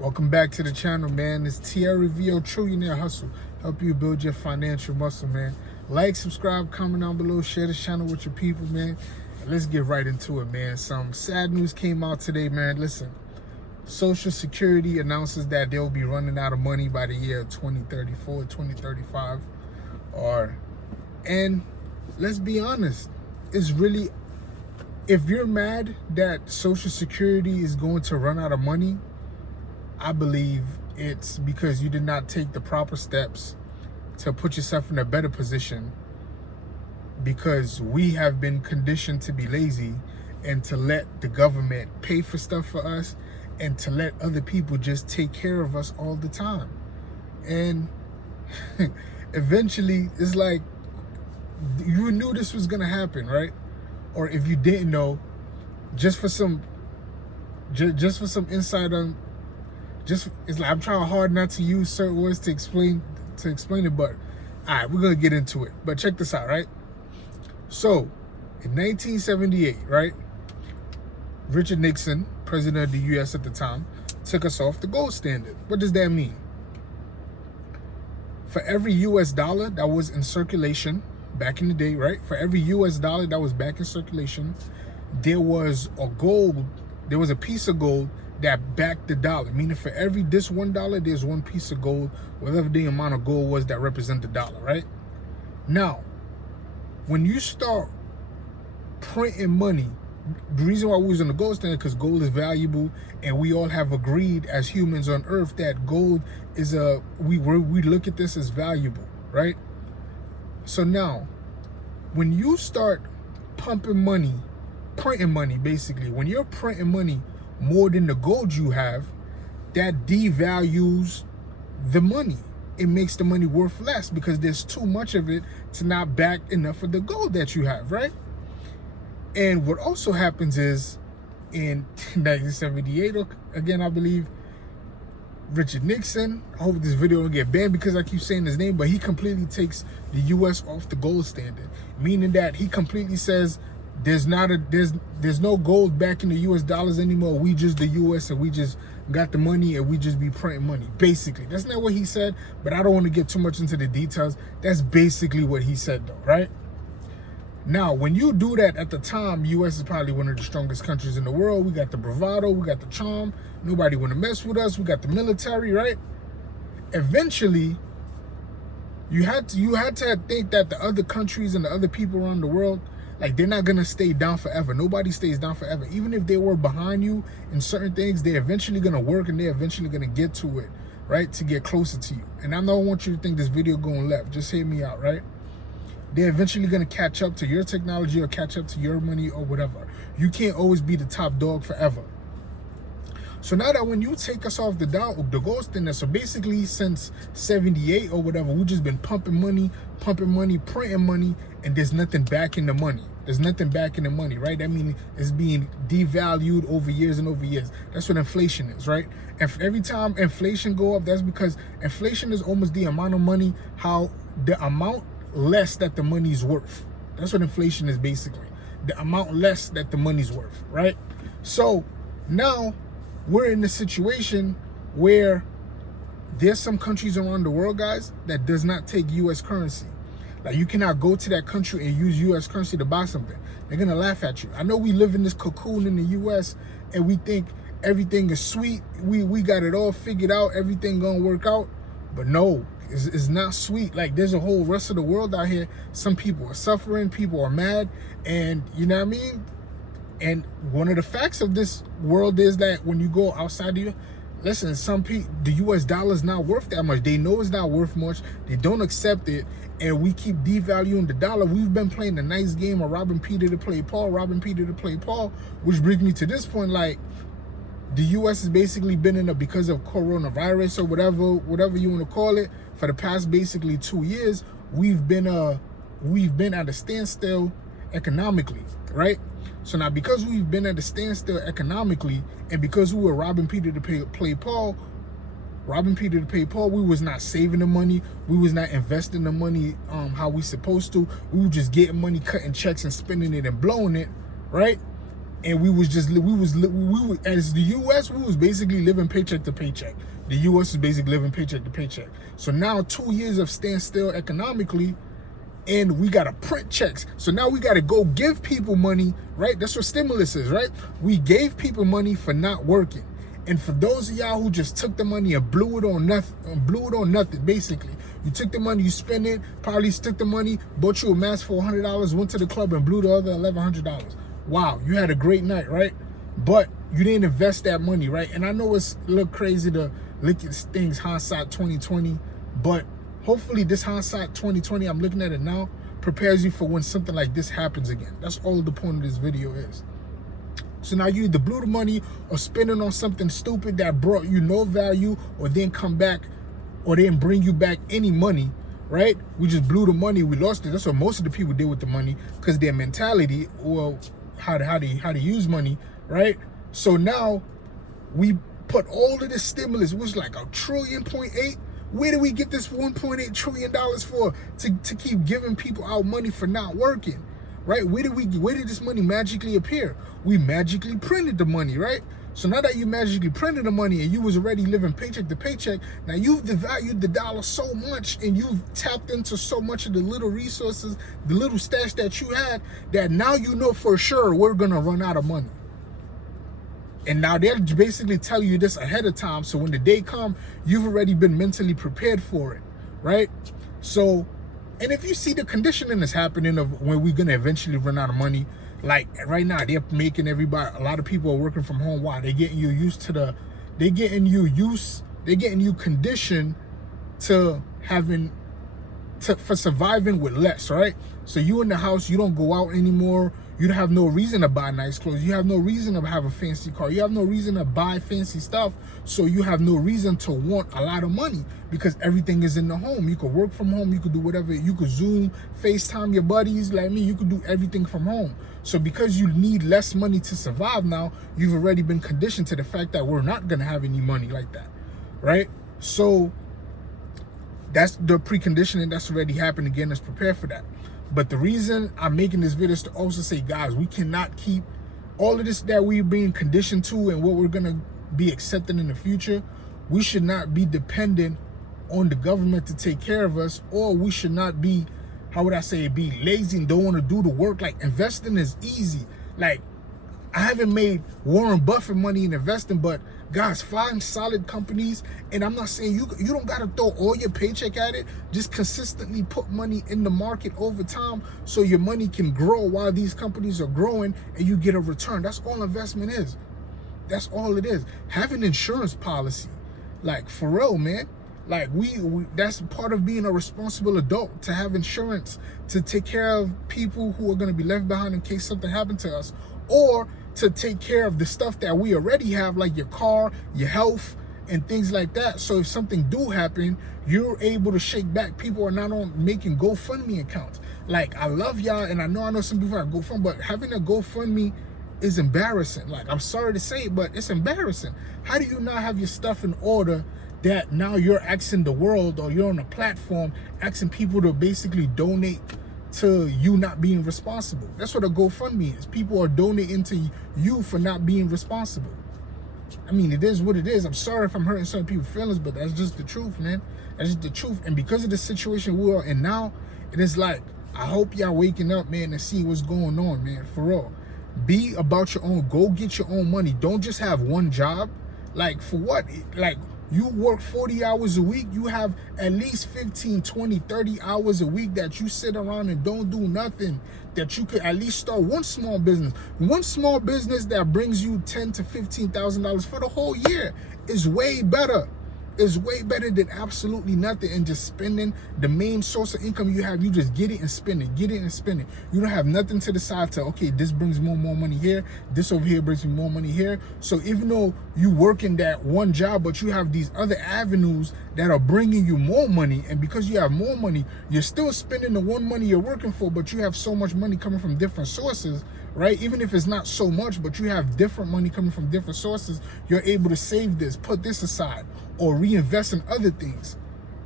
Welcome back to the channel, man. It's TRVO Trillionaire Hustle. Help you build your financial muscle, man. Like, subscribe, comment down below, share this channel with your people, man. And let's get right into it, man. Some sad news came out today, man. Listen, Social Security announces that they'll be running out of money by the year 2034, 2035. And let's be honest, it's really, if you're mad that Social Security is going to run out of money, I believe it's because you did not take the proper steps to put yourself in a better position, because we have been conditioned to be lazy and to let the government pay for stuff for us and to let other people just take care of us all the time. And eventually it's like, you knew this was gonna happen, right? Or if you didn't know, just for some insight on, it's like, I'm trying hard not to use certain words to explain it, but all right, we're gonna get into it. But check this out, right? So in 1978, right, Richard Nixon, president of the US at the time, took us off the gold standard. What does that mean? For every US dollar that was in circulation back in the day, right, for every US dollar that was back in circulation, there was a piece of gold that backed the dollar. Meaning for this $1, there's one piece of gold, whatever the amount of gold was that represent the dollar, right? Now, when you start printing money, the reason why we was on the gold standard, because gold is valuable, and we all have agreed as humans on earth that gold is we look at this as valuable, right? So now, when you start pumping money, printing money, basically, when you're printing money more than the gold you have, that devalues the money. It makes the money worth less because there's too much of it to not back enough of the gold that you have, right? And what also happens is, in 1978, again, I believe, Richard Nixon, I hope this video don't get banned because I keep saying his name, but he completely takes the US off the gold standard, meaning that he completely says there's no gold back in the US dollars anymore. We just the US, and we just got the money, and we just be printing money. Basically, that's not what he said, but I don't want to get too much into the details. That's basically what he said, though, right? Now, when you do that, at the time, US is probably one of the strongest countries in the world. We got the bravado, we got the charm. Nobody want to mess with us. We got the military, right? Eventually, you had to think that the other countries and the other people around the world, like, they're not gonna stay down forever. Nobody stays down forever. Even if they were behind you in certain things, they're eventually gonna work, and they're eventually gonna get to it, right? To get closer to you. And I don't want you to think this video going left. Just hear me out, right? They're eventually gonna catch up to your technology or catch up to your money or whatever. You can't always be the top dog forever. So now that when you take us off the gold standard, so basically since 78 or whatever, we've just been pumping money, printing money, and there's nothing backing the money. There's nothing backing the money, right? I mean, it's being devalued over years and over years. That's what inflation is, right? And every time inflation go up, that's because inflation is almost the amount of money, the amount less that the money's worth. That's what inflation is, basically. The amount less that the money's worth, right? So now we're in a situation where there's some countries around the world, guys, that does not take US currency. Like, you cannot go to that country and use US currency to buy something. They're gonna laugh at you. I know we live in this cocoon in the US and we think everything is sweet. We got it all figured out, everything gonna work out. But no, it's not sweet. Like, there's a whole rest of the world out here. Some people are suffering, people are mad, and you know what I mean? And one of the facts of this world is that when you go outside of you, listen, some people, the US dollar is not worth that much. They know it's not worth much. They don't accept it, and we keep devaluing the dollar. We've been playing a nice game of robbing Peter to play Paul, which brings me to this point. Like, the US has basically been in a, because of coronavirus or whatever you want to call it, for the past basically 2 years, we've been at a standstill economically, right? So now, because we've been at a standstill economically, and because we were robbing Peter to pay Paul, we was not saving the money, we was not investing the money how we supposed to. We were just getting money, cutting checks and spending it and blowing it, right? and we was as the U.S. we was basically living paycheck to paycheck. The U.S. is basically living paycheck to paycheck. So now 2 years of standstill economically, and we gotta print checks. So now we gotta go give people money, right? That's what stimulus is, right? We gave people money for not working. And for those of y'all who just took the money and blew it on nothing, basically. You took the money, you spent it, probably took the money, bought you a mask for $100, went to the club and blew the other $1,100. Wow, you had a great night, right? But you didn't invest that money, right? And I know it's a little crazy to look at things hindsight 2020, but hopefully this hindsight 2020, I'm looking at it now, prepares you for when something like this happens again. That's all the point of this video is. So now you either blew the money or spend it on something stupid that brought you no value, or then come back, or didn't bring you back any money, right? We just blew the money, we lost it. That's what most of the people did with the money, because their mentality, well, how to use money, right? So now we put all of this stimulus, which was like $1.8 trillion. Where did we get this $1.8 trillion for to keep giving people out money for not working, right? Where did this money magically appear? We magically printed the money, right? So now that you magically printed the money and you was already living paycheck to paycheck, now you've devalued the dollar so much and you've tapped into so much of the little resources, the little stash that you had, that now you know for sure we're gonna run out of money. And now they'll basically tell you this ahead of time, so when the day comes, you've already been mentally prepared for it, right? So, and if you see the conditioning that's happening of when we're gonna eventually run out of money, like right now, they're making everybody, a lot of people are working from home. Why? They're getting you used to they're getting you conditioned to for surviving with less, right? So you in the house, you don't go out anymore. You don't have no reason to buy nice clothes. You have no reason to have a fancy car. You have no reason to buy fancy stuff. So you have no reason to want a lot of money, because everything is in the home. You could work from home. You could do whatever. You could Zoom, FaceTime your buddies like me. You could do everything from home. So because you need less money to survive now, you've already been conditioned to the fact that we're not going to have any money like that, right? So that's the preconditioning that's already happened. Again, let's prepare for that. But the reason I'm making this video is to also say, guys, we cannot keep all of this that we're being conditioned to and what we're going to be accepting in the future. We should not be dependent on the government to take care of us, or we should not be, how would I say, be lazy and don't want to do the work. Like, investing is easy. Like, I haven't made Warren Buffett money in investing, but guys, find solid companies. And I'm not saying you don't got to throw all your paycheck at it. Just consistently put money in the market over time so your money can grow while these companies are growing and you get a return. That's all investment is. That's all it is. Have an insurance policy. Like, for real, man. Like, we that's part of being a responsible adult, to have insurance, to take care of people who are going to be left behind in case something happened to us, or to take care of the stuff that we already have, like your car, your health, and things like that. So if something do happen, you're able to shake back. People are not on making GoFundMe accounts. Like, I love y'all, and I know some people have GoFundMe, but having a GoFundMe is embarrassing. Like, I'm sorry to say it, but it's embarrassing. How do you not have your stuff in order that now you're asking the world, or you're on a platform asking people to basically donate to you not being responsible? That's what a GoFundMe is. People are donating to you for not being responsible. I mean, it is what it is. I'm sorry if I'm hurting some people's feelings, but that's just the truth, man. That's just the truth. And because of the situation we are in now, it is like, I hope y'all waking up, man, and see what's going on, man, for real. Be about your own. Go get your own money. Don't just have one job. Like, for what? Like, you work 40 hours a week, you have at least 15, 20, 30 hours a week that you sit around and don't do nothing, that you could at least start one small business. One small business that brings you $10,000 to $15,000 for the whole year is way better. Is way better than absolutely nothing and just spending the main source of income you have. You just get it and spend it, get it and spend it. You don't have nothing to the side to, okay, this brings more money here, this over here brings me more money here. So even though you work in that one job, but you have these other avenues that are bringing you more money, and because you have more money, you're still spending the one money you're working for, but you have so much money coming from different sources, right? Even if it's not so much, but you have different money coming from different sources, you're able to save this, put this aside, or reinvest in other things.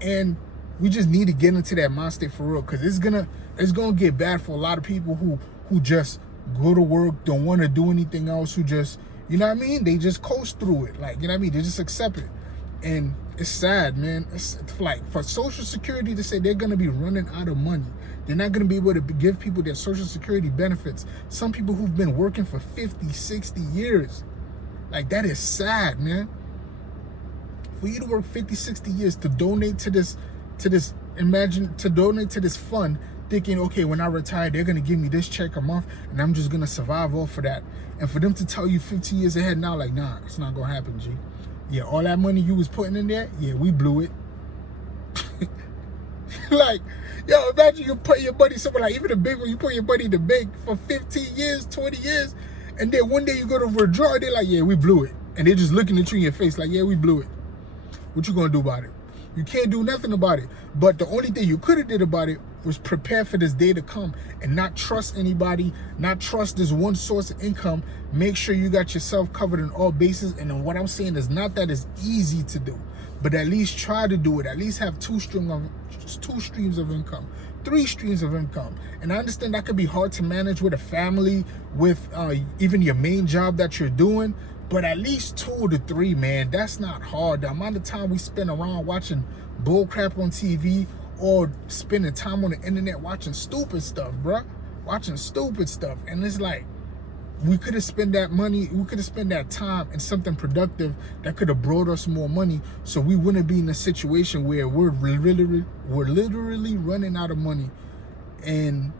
And we just need to get into that mind state for real, because it's gonna get bad for a lot of people who just go to work, don't want to do anything else, who just, you know what I mean? They just coast through it. Like, you know what I mean? They just accept it. And it's sad, man. It's like for Social Security to say they're going to be running out of money. They're not going to be able to give people their Social Security benefits. Some people who've been working for 50, 60 years. Like, that is sad, man. For you to work 50, 60 years to donate to this donate to this fund, thinking, okay, when I retire, they're going to give me this check a month and I'm just going to survive off of that. And for them to tell you 15 years ahead now, like, nah, it's not going to happen, G. Yeah, all that money you was putting in there, yeah, we blew it. Like, yo, imagine you put your money somewhere, like even the big one, you put your money in the bank for 15 years, 20 years, and then one day you go to withdraw, they're like, yeah, we blew it. And they're just looking at you in your face like, yeah, we blew it. What you gonna do about it? You can't do nothing about it. But the only thing you could have did about it was prepare for this day to come and not trust anybody, not trust this one source of income. Make sure you got yourself covered in all bases. And then what I'm saying is not that it's easy to do, but at least try to do it. At least have two streams of income, 3 streams of income. And I understand that could be hard to manage with a family, with even your main job that you're doing. But at least 2 to 3, man, that's not hard. The amount of time we spend around watching bull crap on TV or spending time on the internet watching stupid stuff, bruh. Watching stupid stuff. And it's like, we could have spent that money, we could have spent that time in something productive that could have brought us more money, so we wouldn't be in a situation where we're literally running out of money and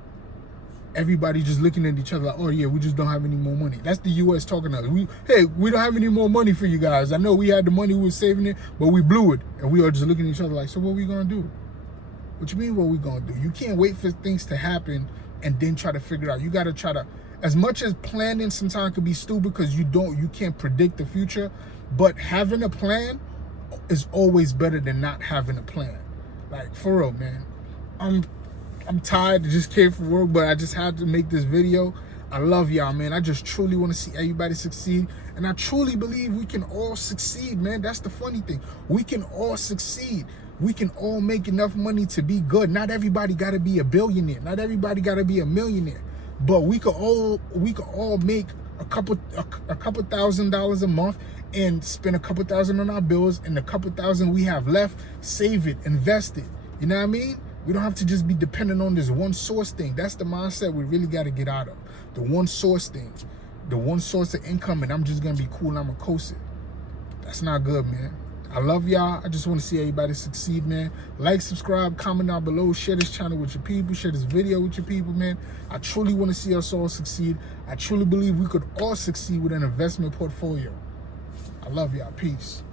everybody just looking at each other like, oh yeah, we just don't have any more money. That's the US talking to us. Hey, we don't have any more money for you guys. I know we had the money, we were saving it, but we blew it. And we are just looking at each other like, so what we gonna do? What you mean what we gonna do? You can't wait for things to happen and then try to figure it out. You gotta try to, as much as planning sometimes could be stupid because you can't predict the future, but having a plan is always better than not having a plan. Like, for real, man. I'm tired. I just came from work, but I just had to make this video. I love y'all, man. I just truly want to see everybody succeed. And I truly believe we can all succeed, man. That's the funny thing. We can all succeed. We can all make enough money to be good. Not everybody got to be a billionaire. Not everybody got to be a millionaire. But we could all make a couple $1,000s a month and spend a couple thousand on our bills, and the couple thousand we have left, save it, invest it. You know what I mean? We don't have to just be dependent on this one source thing. That's the mindset we really got to get out of. The one source thing. The one source of income, and I'm just going to be cool and I'm going to coast it. That's not good, man. I love y'all. I just want to see everybody succeed, man. Like, subscribe, comment down below. Share this channel with your people. Share this video with your people, man. I truly want to see us all succeed. I truly believe we could all succeed with an investment portfolio. I love y'all. Peace.